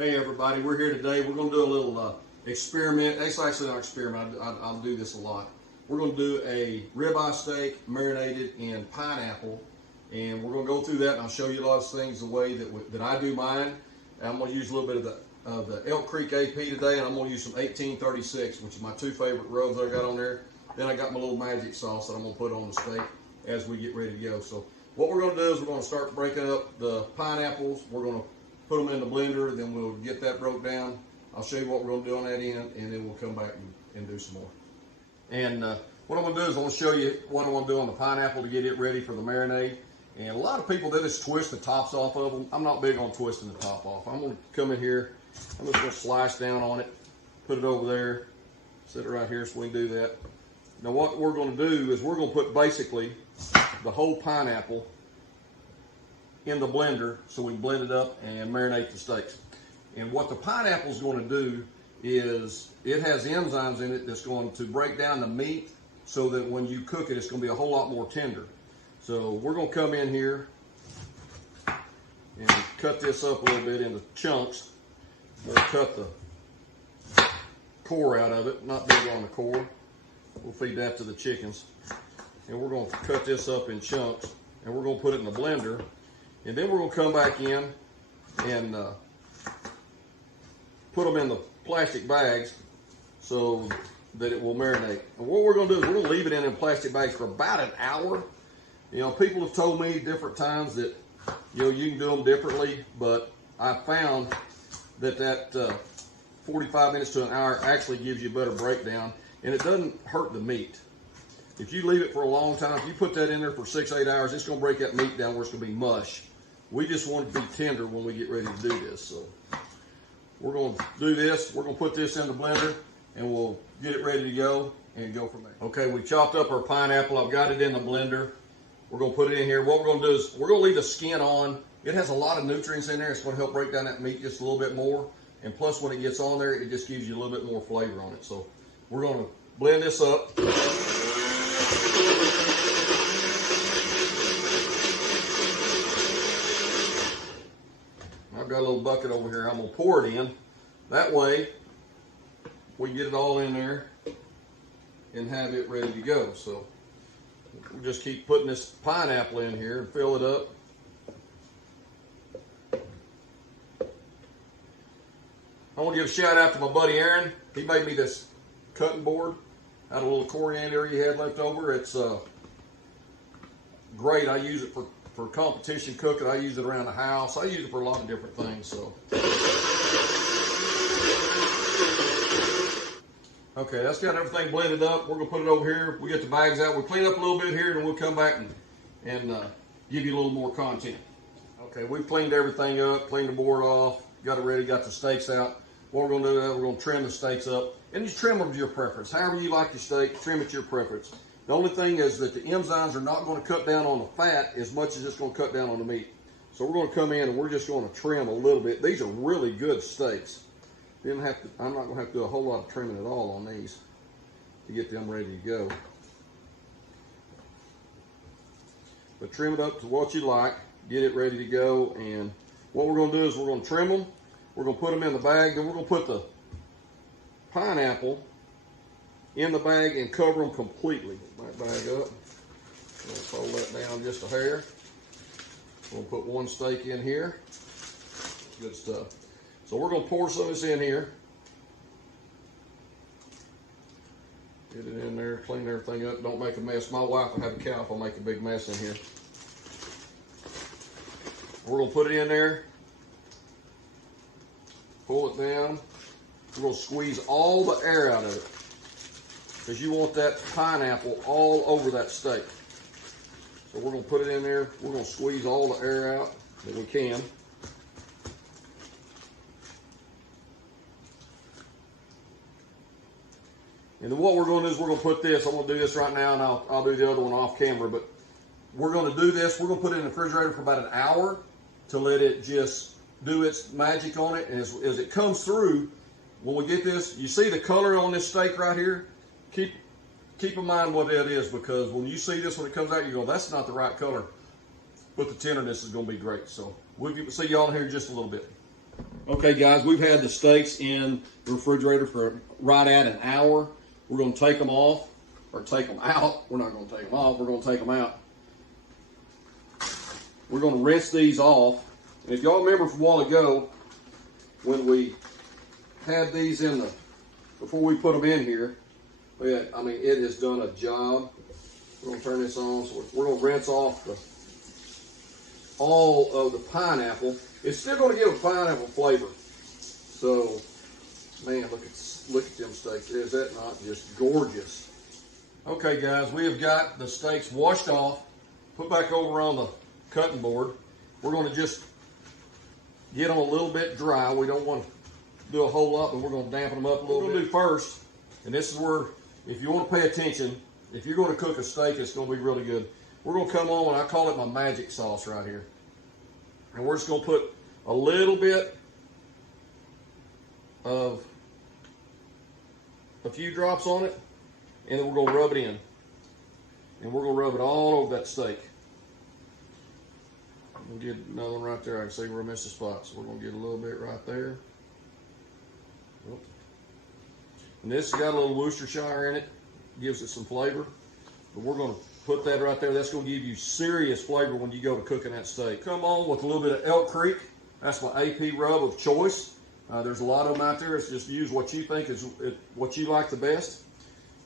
Hey everybody, we're here today. We're going to do a little experiment. It's actually not an experiment. I'll do this a lot. We're going to do a ribeye steak marinated in pineapple, and we're going to go through that, and I'll show you a lot of things the way that I do mine. And I'm going to use a little bit of the Elk Creek AP today, and I'm going to use some 1836, which is my two favorite rubs that I got on there. Then I got my little magic sauce that I'm going to put on the steak as we get ready to go. So what we're going to do is we're going to start breaking up the pineapples. We're going to put them in the blender, then we'll get that broke down. I'll show you what we're going to do on that end, and then we'll come back and do some more. And what I'm going to do is I'm going to show you what I want to do on the pineapple to get it ready for the marinade. And a lot of people, they just twist the tops off of them. I'm not big on twisting the top off. I'm going to come in here. I'm just going to slice down on it, put it over there, set it right here so we can do that. Now what we're going to do is we're going to put basically the whole pineapple in the blender so we blend it up and marinate the steaks. And what the pineapple is going to do is it has enzymes in it that's going to break down the meat so that when you cook it, it's going to be a whole lot more tender. So we're going to come in here and cut this up a little bit into chunks. We'll cut the core out of it, not big on the core. We'll feed that to the chickens. And we're going to cut this up in chunks, and we're going to put it in the blender. And then we're going to come back in and put them in the plastic bags so that it will marinate. And what we're going to do is we're going to leave it in plastic bags for about an hour. You know, people have told me different times that, you know, you can do them differently, but I found that 45 minutes to an hour actually gives you a better breakdown, and it doesn't hurt the meat. If you leave it for a long time, if you put that in there for 6-8 hours, it's going to break that meat down where it's going to be mush. We just want it to be tender when we get ready to do this. So we're going to do this. We're going to put this in the blender, and we'll get it ready to go and go from there. Okay, we chopped up our pineapple. I've got it in the blender. We're going to put it in here. What we're going to do is we're going to leave the skin on. It has a lot of nutrients in there. It's going to help break down that meat just a little bit more. And plus, when it gets on there, it just gives you a little bit more flavor on it. So we're going to blend this up. I've got a little bucket over here. I'm going to pour it in. That way, we can get it all in there and have it ready to go. So we'll just keep putting this pineapple in here and fill it up. I want to give a shout out to my buddy Aaron. He made me this cutting board out of a little coriander he had left over. It's great. I use it for competition cooking. I use it around the house. I use it for a lot of different things. So, okay, that's got everything blended up. We're gonna put it over here. We get the bags out. We'll clean up a little bit here, and we'll come back and give you a little more content. Okay, we've cleaned everything up, cleaned the board off, got it ready, got the steaks out. What we're gonna do is we're gonna trim the steaks up, and you trim them to your preference. However you like your steak, trim it to your preference. The only thing is that the enzymes are not going to cut down on the fat as much as it's going to cut down on the meat. So we're going to come in and we're just going to trim a little bit. These are really good steaks. I'm not going to have to do a whole lot of trimming at all on these to get them ready to go. But trim it up to what you like, get it ready to go. And what we're going to do is we're going to trim them. We're going to put them in the bag. Then we're going to put the pineapple in the bag and cover them completely. That bag up. We'll fold that down just a hair. We'll put one steak in here. Good stuff. So we're going to pour some of this in here. Get it in there, clean everything up. Don't make a mess. My wife will have a cow if I make a big mess in here. We're going to put it in there. Pull it down. We're going to squeeze all the air out of it, because you want that pineapple all over that steak. So we're going to put it in there. We're going to squeeze all the air out that we can. And then what we're going to do is we're going to put this, I'm going to do this right now, and I'll do the other one off camera, but we're going to do this. We're going to put it in the refrigerator for about an hour to let it just do its magic on it. And as it comes through, when we get this, you see the color on this steak right here? Keep in mind what that is, because when you see this, when it comes out, you go, that's not the right color. But the tenderness is going to be great. So we'll see y'all here in just a little bit. Okay guys, we've had the steaks in the refrigerator for right at an hour. We're gonna take them off, or take them out. We're not gonna take them off, we're gonna take them out. We're gonna rinse these off. And if y'all remember from a while ago, when we had these in the, before we put them in here, I mean, it has done a job. We're gonna turn this on, so we're gonna rinse off all of the pineapple. It's still gonna give a pineapple flavor. So, man, look at them steaks. Is that not just gorgeous? Okay guys, we have got the steaks washed off, put back over on the cutting board. We're gonna just get them a little bit dry. We don't want to do a whole lot, but we're gonna dampen them up a little bit. What we're gonna do first, and this is where, if you want to pay attention, if you're gonna cook a steak, it's gonna be really good. We're gonna come on, and I call it my magic sauce right here. And we're just gonna put a little bit of a few drops on it, and then we're gonna rub it in. And we're gonna rub it all over that steak. We'll get another one right there. I can see where I missed the spot. So we're gonna get a little bit right there. And this has got a little Worcestershire in it. Gives it some flavor. But we're gonna put that right there. That's gonna give you serious flavor when you go to cooking that steak. Come on with a little bit of Elk Creek. That's my AP Rub of choice. There's a lot of them out there. It's just use what you think is what you like the best.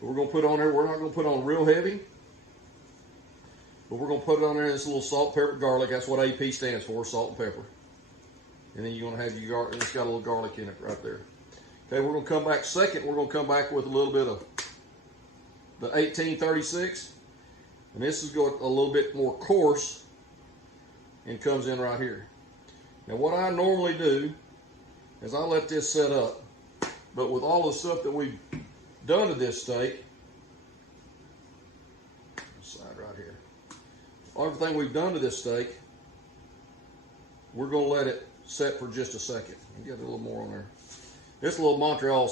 But we're gonna put on there. We're not gonna put on real heavy. But we're gonna put it on there. This little salt, pepper, garlic. That's what AP stands for, salt and pepper. And then you're gonna have your garlic. It's got a little garlic in it right there. Okay, we're gonna come back second. We're gonna come back with a little bit of the 1836. And this is going a little bit more coarse and comes in right here. Now what I normally do is I let this set up. But with all the stuff that we've done to this steak, side right here, everything we've done to this steak, we're gonna let it set for just a second. Get a little more on there. This little Montreal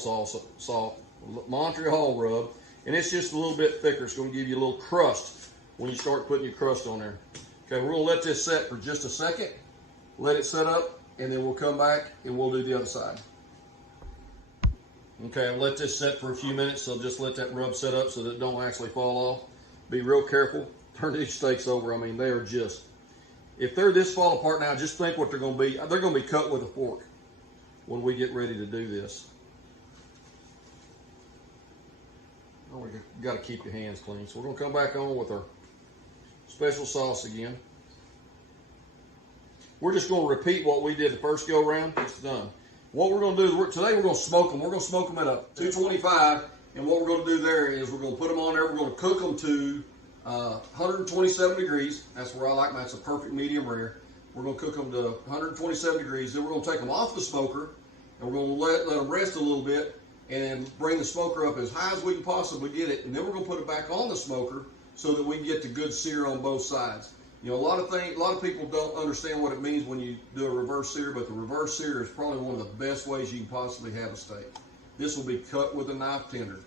Montreal rub, and it's just a little bit thicker. It's gonna give you a little crust when you start putting your crust on there. Okay, we're gonna let this set for just a second, let it set up, and then we'll come back and we'll do the other side. Okay, I'll let this set for a few minutes, so just let that rub set up so that it don't actually fall off. Be real careful, turn these steaks over. I mean, they are just, if they're this fall apart now, just think what they're gonna be. They're gonna be cut with a fork when we get ready to do this. Oh, we gotta keep your hands clean. So we're gonna come back on with our special sauce again. We're just gonna repeat what we did the first go around. It's done. What we're gonna do, today we're gonna smoke them. We're gonna smoke them at a 225, and what we're gonna do there is we're gonna put them on there. We're gonna cook them to 127 degrees. That's where I like them. That's a perfect medium rare. We're gonna cook them to 127 degrees. Then we're gonna take them off the smoker, and we're gonna let them rest a little bit, and bring the smoker up as high as we can possibly get it. And then we're gonna put it back on the smoker so that we can get the good sear on both sides. You know, a lot of people don't understand what it means when you do a reverse sear, but the reverse sear is probably one of the best ways you can possibly have a steak. This will be cut with a knife tender.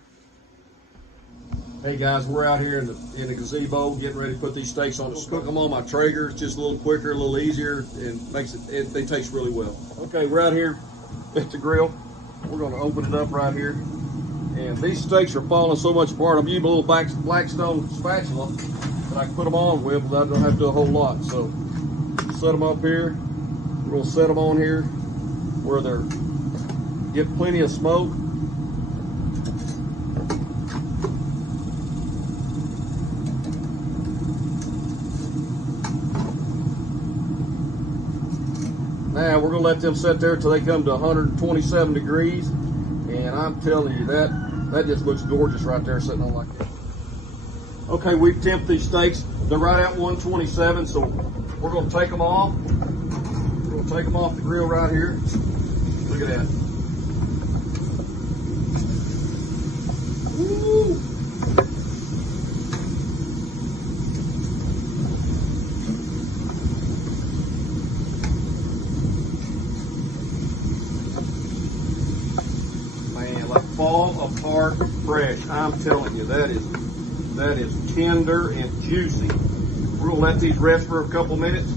Hey guys, we're out here in the gazebo getting ready to put these steaks on. Just cook them on my Traeger. It's just a little quicker, a little easier, and they taste really well. Okay, we're out here at the grill. We're gonna open it up right here. And these steaks are falling so much apart. I'm using a little Blackstone spatula that I can put them on with, but I don't have to do a whole lot. So set them up here. We're gonna set them on here where they're get plenty of smoke. Now we're gonna let them sit there till they come to 127 degrees, and I'm telling you that just looks gorgeous right there sitting on like that. Okay, we've temped these steaks. They're right at 127, so we're gonna take them off. We're gonna take them off the grill right here. Look at that. Woo! Fall apart fresh. I'm telling you, that is tender and juicy. We're gonna let these rest for a couple minutes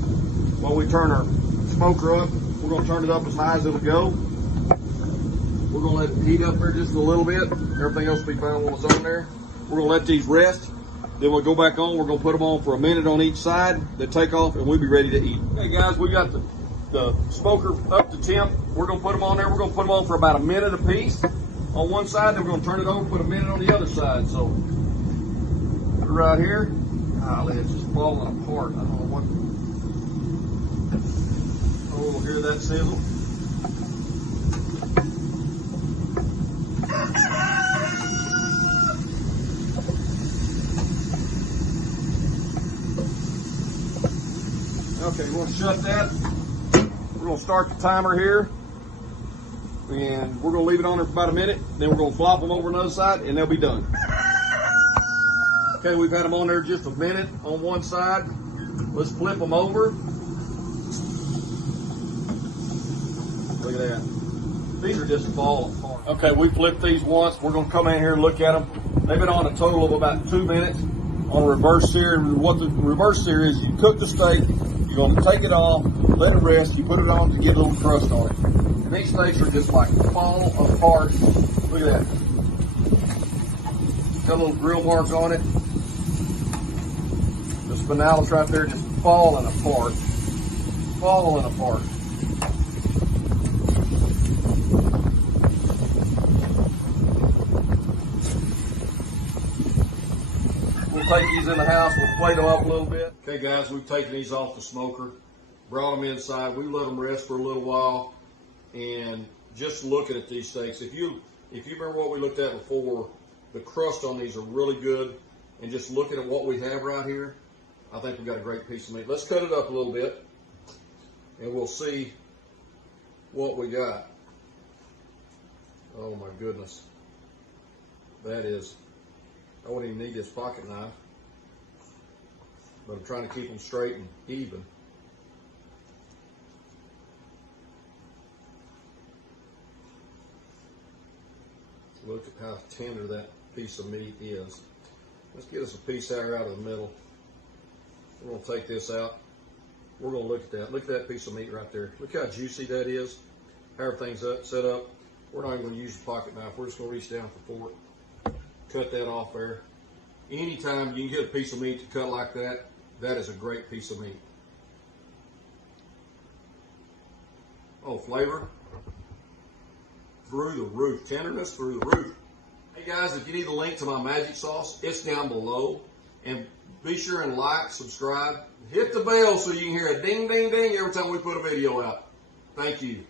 while we turn our smoker up. We're We're going to turn it up as high as it'll go. We're going to let it heat up there just a little bit. Everything else will be fine when it's on there. We're going to let these rest. Then we'll go back on. We're going to put them on for a minute on each side. They take off and we'll be ready to eat. Okay guys, we got the smoker up to temp. We're going to put them on there. We're going to put them on for about a minute apiece on one side. Then we're going to turn it over, put a minute on the other side. So put it right here. Golly, it's just falling apart. I don't know what. Oh, hear that sizzle? Okay, we're going to shut that. We're going to start the timer here. And we're going to leave it on there for about a minute. Then we're going to flop them over on the other side and they'll be done. Okay, we've had them on there just a minute on one side. Let's flip them over. Look at that. These are just falling apart. Okay, we flipped these once. We're going to come in here and look at them. They've been on a total of about 2 minutes on a reverse sear. And what the reverse sear is, you cook the steak, you're going to take it off, let it rest, you put it on to get a little crust on it. And these steaks are just like fall apart. Look at that. Got little grill marks on it. The spinalis right there just falling apart. Falling apart. We'll take these in the house, we'll plate them up a little bit. Okay guys, we've taken these off the smoker, brought them inside, we let them rest for a little while, and just looking at these steaks, if you remember what we looked at before, the crust on these are really good, and just looking at what we have right here, I think we've got a great piece of meat. Let's cut it up a little bit, and we'll see what we got. Oh my goodness. That is, I wouldn't even need this pocket knife, but I'm trying to keep them straight and even. Look at how tender that piece of meat is. Let's get us a piece out of the middle. We're going to take this out. We're going to look at that. Look at that piece of meat right there. Look how juicy that is. How everything's set up. We're not even going to use the pocket knife. We're just going to reach down for fork. Cut that off there. Anytime you can get a piece of meat to cut like that, that is a great piece of meat. Oh, flavor through the roof. Tenderness through the roof. Hey guys, if you need a link to my magic sauce, it's down below. And be sure and like, subscribe, hit the bell so you can hear a ding, ding, ding every time we put a video out. Thank you.